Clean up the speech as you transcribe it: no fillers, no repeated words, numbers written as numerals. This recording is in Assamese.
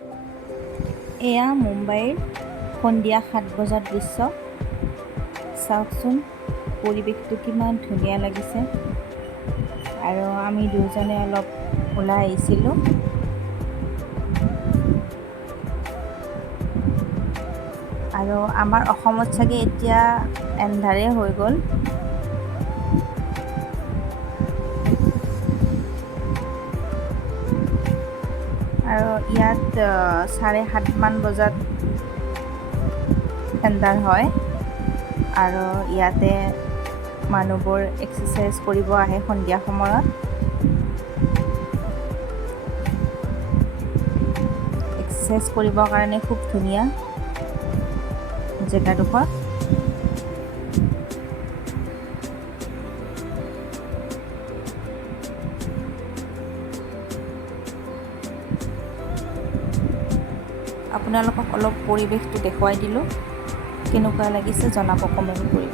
এয়া মুম্বাইৰ সন্ধিয়া 7 বজাৰ দৃশ্য। চাওকচোন পৰিৱেশটো কিমান ধুনীয়া লাগিছে। আৰু আমি দুজনে অলপ ওলাই আহিছিলোঁ। আৰু আমাৰ অসমত চাগে এতিয়া এন্ধাৰে হৈ গ'ল। আৰু ইয়াত 7:30 মান বজাত এন্ধাৰ হয়। আৰু ইয়াতে মানুহবোৰ এক্সাৰচাইজ কৰিব আহে সন্ধিয়া সময়ত। এক্সাৰচাইজ কৰিবৰ কাৰণে খুব ধুনীয়া জেগাডোখৰ। আপোনালোকক অলপ পৰিৱেশটো দেখুৱাই দিলোঁ। কেনেকুৱা লাগিছে জনাব কমেণ্ট কৰি।